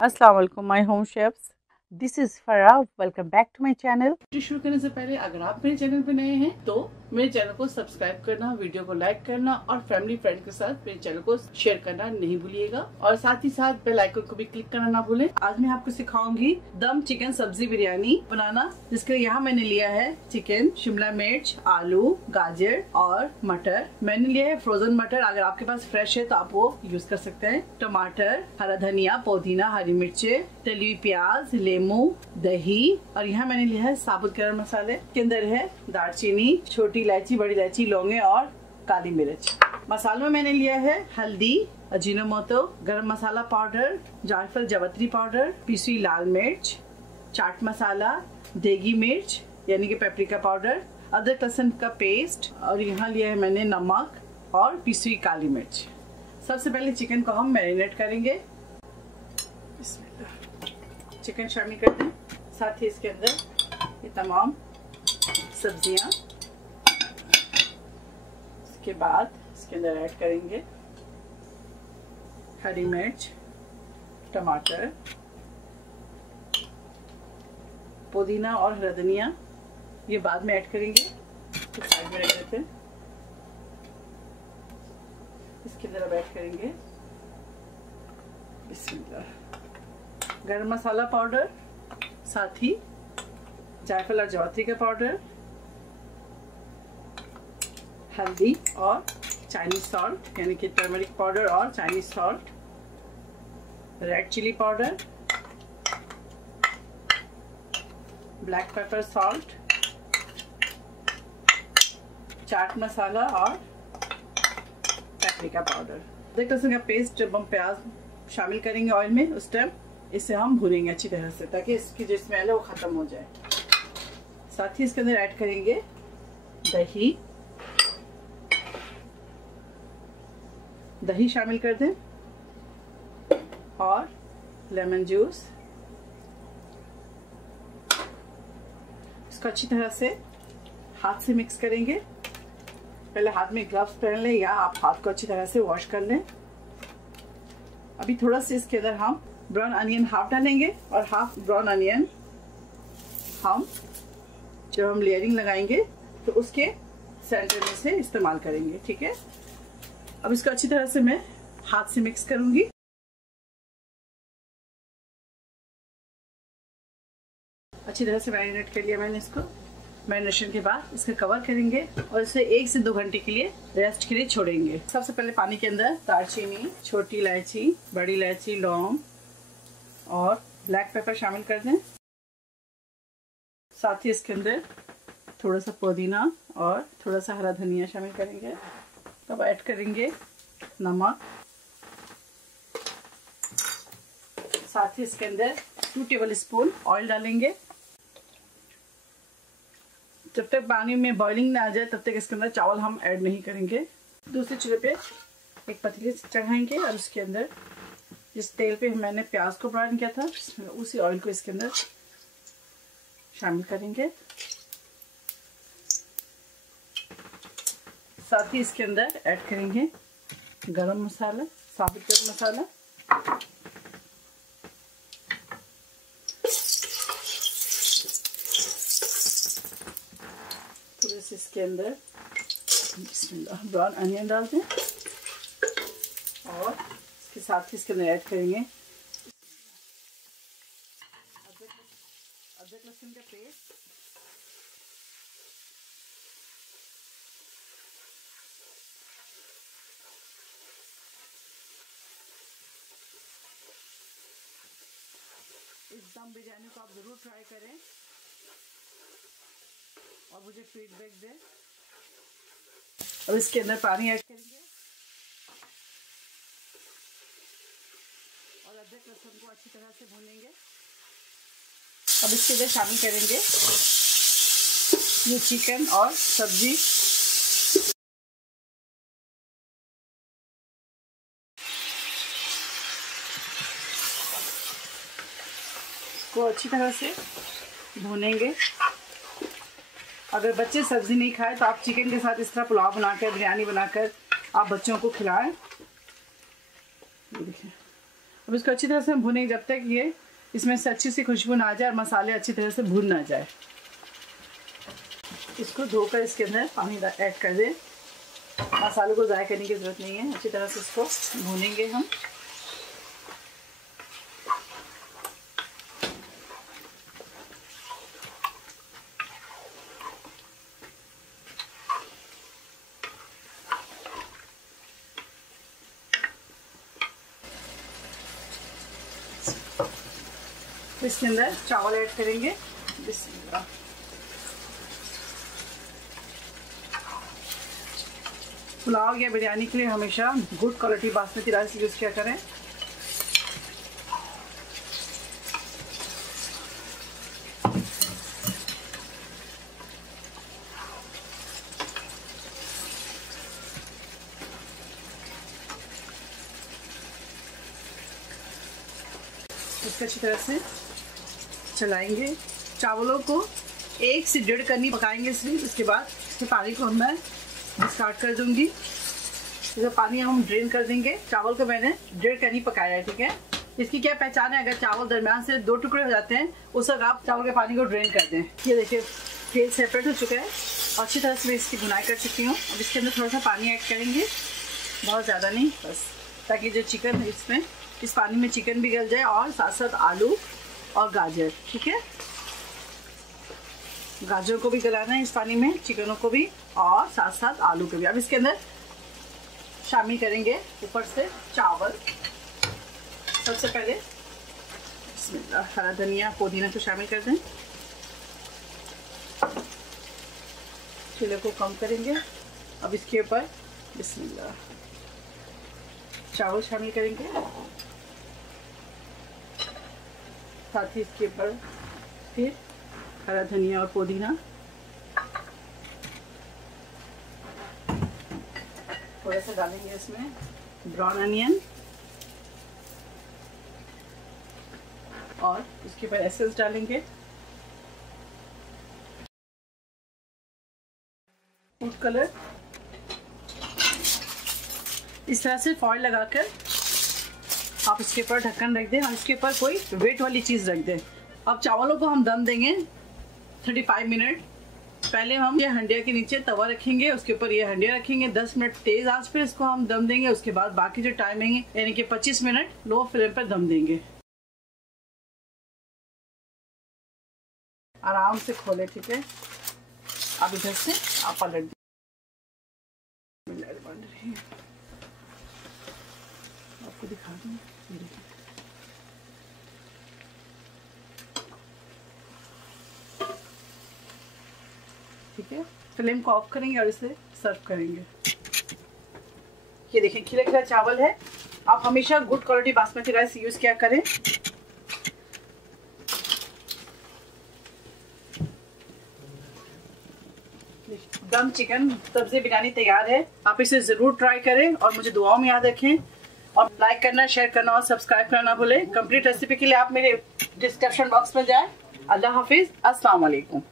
अस्सलाम वालेकुम my home chefs, this is Farah. Welcome back to my channel. शुरू करने से पहले अगर आप मेरे चैनल पे नए हैं तो मेरे चैनल को सब्सक्राइब करना, वीडियो को लाइक करना और फैमिली फ्रेंड के साथ मेरे चैनल को शेयर करना नहीं भूलिएगा और साथ ही साथ बेल आइकन को भी क्लिक करना ना भूलें। आज मैं आपको सिखाऊंगी दम चिकन सब्जी बिरयानी बनाना, जिसके यहाँ मैंने लिया है चिकन, शिमला मिर्च, आलू, गाजर और मटर। मैंने लिया है फ्रोजन मटर, अगर आपके पास फ्रेश है तो आप वो यूज कर सकते हैं। टमाटर, हरा धनिया, पुदीना, हरी मिर्चे, तली हुई प्याज, लेमू, दही और यहाँ मैंने लिया है साबुत गरम मसाले। के अंदर है दालचीनी, छोटी इलायची, बड़ी इलायची, लौंगे और काली मिर्च। मसालों में मैंने लिया है हल्दी, अजीनोमोटो, गरम मसाला पाउडर, जायफल जावित्री पाउडर, पिसी लाल मिर्च, चाट मसाला, देगी मिर्च यानी कि पेपरिका पाउडर, अदरक लहसुन का पेस्ट और यहाँ लिया है मैंने नमक और पिसी हुई काली मिर्च। सबसे पहले चिकन को हम मैरिनेट करेंगे। चिकन शामिल कर दें, साथ ही इसके अंदर ये तमाम सब्जियां। इसके बाद इसके अंदर ऐड करेंगे हरी मिर्च, टमाटर, पुदीना और हरा धनिया, ये बाद में ऐड करेंगे तो साइड में रख देते हैं। इसके अंदर अब ऐड करेंगे गरम मसाला पाउडर, साथ ही जायफल और जावित्री का पाउडर, हल्दी और चाइनीज सॉल्ट यानी कि टर्मरिक पाउडर और Chinese salt, red chilli powder, black pepper salt, chaat masala और पेपरिका पाउडर। अदरक लहसुन का पेस्ट जब हम प्याज शामिल करेंगे ऑयल में, उस टाइम इसे हम भूनेंगे अच्छी तरह से ताकि इसकी जो स्मेल है वो खत्म हो जाए। साथ ही इसके अंदर ऐड करेंगे दही शामिल कर दें और लेमन जूस। इसको अच्छी तरह से हाथ से मिक्स करेंगे। पहले हाथ में ग्लव्स पहन लें या आप हाथ को अच्छी तरह से वॉश कर लें। अभी थोड़ा सा इसके अंदर हम ब्राउन अनियन हाफ डालेंगे और हाफ ब्राउन अनियन हम जब हम लेयरिंग लगाएंगे तो उसके सेंटर में से इस्तेमाल करेंगे। ठीक है, अब इसको अच्छी तरह से मैं हाथ से मिक्स करूंगी। अच्छी तरह से मैरिनेट कर लिया मैंने इसको। मैरिनेशन के बाद इसका कवर करेंगे और इसे 1 से 2 घंटे के लिए रेस्ट के लिए छोड़ेंगे। सबसे पहले पानी के अंदर दालचीनी, छोटी इलायची, बड़ी इलायची, लौंग और ब्लैक पेपर शामिल कर दें। साथ ही इसके अंदर थोड़ा सा पुदीना और थोड़ा सा हरा धनिया शामिल करेंगे। तब ऐड करेंगे नमक। साथ ही इसके अंदर 2 टेबल स्पून ऑयल डालेंगे। जब तक पानी में बॉइलिंग ना आ जाए तब तक इसके अंदर चावल हम ऐड नहीं करेंगे। दूसरे चूल्हे पे एक पतीले चढ़ाएंगे और उसके अंदर जिस तेल पे मैंने प्याज को ब्राउन किया था उसी ऑयल को इसके अंदर शामिल करेंगे। साथ ही इसके अंदर ऐड करेंगे गरम मसाला, साबुत गरम मसाला, थोड़े से इसके अंदर ब्राउन अनियन डाल दें और इसके साथ ही इसके अंदर ऐड करेंगे अदरक लहसुन का पेस्ट, इस दम बिरयानी को आप जरूर ट्राई करें और मुझे फीडबैक दें। अब इसके अंदर पानी ऐड करेंगे और अदरक लहसुन को अच्छी तरह से भूनेंगे। अब इसके अंदर शामिल करेंगे ये चिकन और सब्जी। को अच्छी तरह से भूनेंगे। अगर बच्चे सब्जी नहीं खाए तो आप चिकन के साथ इस तरह पुलाव बनाकर, बिरयानी बनाकर आप बच्चों को खिलाएं। देखिए अब इसको अच्छी तरह से हम भुनेंगे जब तक ये इसमें से अच्छी सी खुशबू ना आ जाए और मसाले अच्छी तरह से भून ना जाए। इसको धोकर इसके अंदर पानी ऐड कर दें। मसालों को ज़ाया करने की ज़रूरत नहीं है, अच्छी तरह से इसको भूनेंगे हम। इसके अंदर चावल ऐड करेंगे। बिस्मिल्लाह। पुलाव या बिरयानी के लिए हमेशा good quality basmati rice use किया करें। इसको अच्छी तरह से चलाएंगे। चावलों को 1 से 1.5 कनी पकाएंगे सिर्फ। इसके बाद इसके पानी को मैं स्टार्ट कर दूंगी। इसका पानी हम ड्रेन कर देंगे। चावल को मैंने 1.5 कनी पकाया है, ठीक है। इसकी क्या पहचान है, अगर चावल दरमियान से 2 टुकड़े हो जाते हैं उस वक्त आप चावल के पानी को ड्रेन कर दें। ये देखिए तेल सेपरेट हो चुका है, अच्छी तरह से मैं इसकी भुनाई कर चुकी हूँ। अब इसके अंदर थोड़ा सा पानी ऐड करेंगे, बहुत ज़्यादा नहीं, बस ताकि जो चिकन है इसमें इस पानी में चिकन भी गल जाए और साथ साथ आलू और गाजर, ठीक है। गाजर को भी गलाना है इस पानी में, चिकनों को भी और साथ साथ आलू को भी। अब इसके अंदर शामिल करेंगे ऊपर से चावल। सबसे पहले बिस्मिल्लाह, हरा धनिया पुदीना को शामिल कर दें। चूल्हे को कम करेंगे। अब इसके ऊपर बिस्मिल्लाह चावल शामिल करेंगे, साथ ही इसके ऊपर फिर हरा धनिया और पुदीना, थोड़ा सा डालेंगे इसमें ब्राउन अनियन और इसके ऊपर एसेंस डालेंगे, फूड कलर। इस तरह से फॉइल लगाकर आप इसके ऊपर ढक्कन रख दें और इसके ऊपर कोई वेट वाली चीज़ रख दें। अब चावलों को हम दम देंगे 35 मिनट। पहले हम ये हंडिया के नीचे तवा रखेंगे, उसके ऊपर ये हंडिया रखेंगे। 10 मिनट तेज आंच पे इसको हम दम देंगे। उसके बाद बाकी जो टाइमिंग है यानी कि 25 मिनट लो फ्लेम पर दम देंगे। आराम से खोले, ठीक है। अब इधर से आप पलट दें। आपको दिखा दूँ, ठीक है। फ्लेम को ऑफ करेंगे और इसे सर्व करेंगे। ये देखें खिला खिला चावल है। आप हमेशा good quality basmati rice use किया करें। दम चिकन सब्जी बिरयानी तैयार है। आप इसे जरूर ट्राई करें और मुझे दुआओं में याद रखें। और लाइक करना, शेयर करना और सब्सक्राइब करना ना भूलें। कंप्लीट रेसिपी के लिए आप मेरे डिस्क्रिप्शन बॉक्स में जाएं। अल्लाह हाफिज, अस्सलाम वालेकुम।